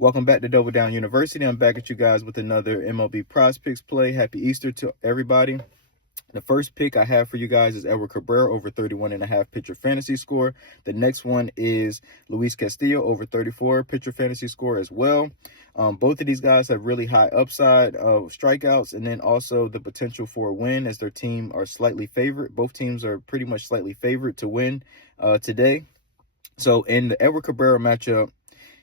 Welcome back to Double Down University. I'm back at you guys with another MLB Prize Picks play. Happy Easter to everybody. The first pick I have for you guys is Edward Cabrera over 31.5 pitcher fantasy score. The next one is Luis Castillo over 34 pitcher fantasy score as well. Both of these guys have really high upside of strikeouts and then also the potential for a win as their team are slightly favored. Both teams are pretty much slightly favored to win today. So in the Edward Cabrera matchup,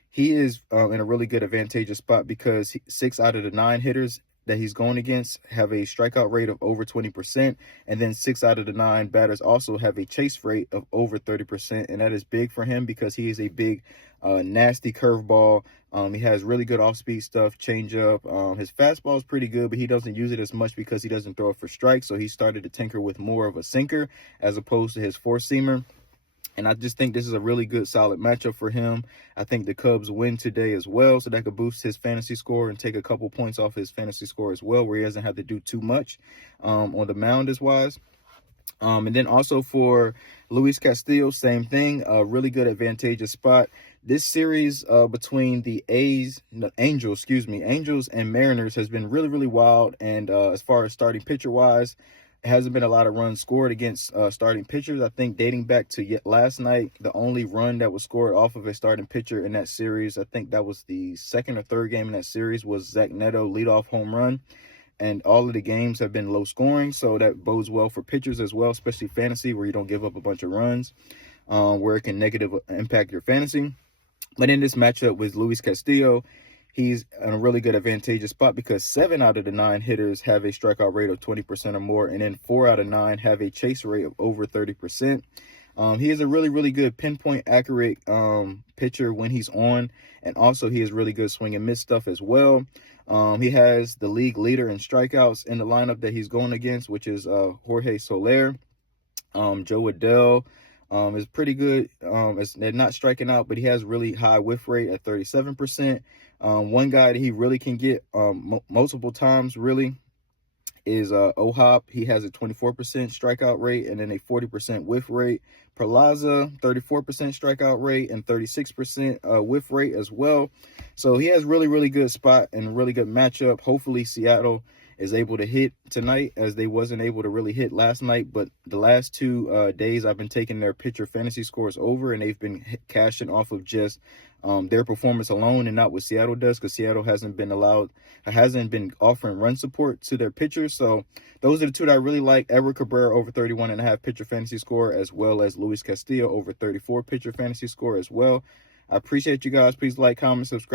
he is in a really good advantageous spot because 6 out of the 9 hitters that he's going against have a strikeout rate of over 20%. And then 6 out of the 9 batters also have a chase rate of over 30%. And that is big for him because he is a big, nasty curveball. He has really good off-speed stuff, changeup. His fastball is pretty good, but he doesn't use it as much because he doesn't throw it for strikes. So he started to tinker with more of a sinker as opposed to his four-seamer. And I just think this is a really good, solid matchup for him. I think the Cubs win today as well, so that could boost his fantasy score and take a couple points off his fantasy score as well, where he doesn't have to do too much on the mound as wise. And then also for Luis Castillo, same thing, a really good advantageous spot. This series between the Angels and Mariners has been really, really wild. And as far as starting pitcher wise, it hasn't been a lot of runs scored against starting pitchers. I think dating back to last night, the only run that was scored off of a starting pitcher in that series, I think that was the second or third game in that series, was Zach Neto leadoff home run. And all of the games have been low scoring, so that bodes well for pitchers as well, especially fantasy, where you don't give up a bunch of runs, where it can negatively impact your fantasy. But in this matchup with Luis Castillo, he's in a really good advantageous spot because 7 out of the 9 hitters have a strikeout rate of 20% or more, and then 4 out of 9 have a chase rate of over 30%. He is a really, really good pinpoint accurate pitcher when he's on, and also he is really good swing and miss stuff as well. He has the league leader in strikeouts in the lineup that he's going against, which is Jorge Soler. Joe Adell is pretty good. They're not striking out, but he has really high whiff rate at 37%. One guy that he really can get multiple times really is Ohop. He has a 24% strikeout rate and then a 40% whiff rate. Perlaza, 34% strikeout rate and 36% whiff rate as well. So he has really, really good spot and really good matchup. Hopefully Seattle is able to hit tonight, as they wasn't able to really hit last night. But the last 2 days I've been taking their pitcher fantasy scores over, and they've been cashing off of just their performance alone and not what Seattle does, because Seattle hasn't been offering run support to their pitchers. So those are the 2 that I really like: Edward Cabrera over 31.5 pitcher fantasy score, as well as Luis Castillo over 34 pitcher fantasy score as well. I appreciate you guys. Please like, comment, subscribe.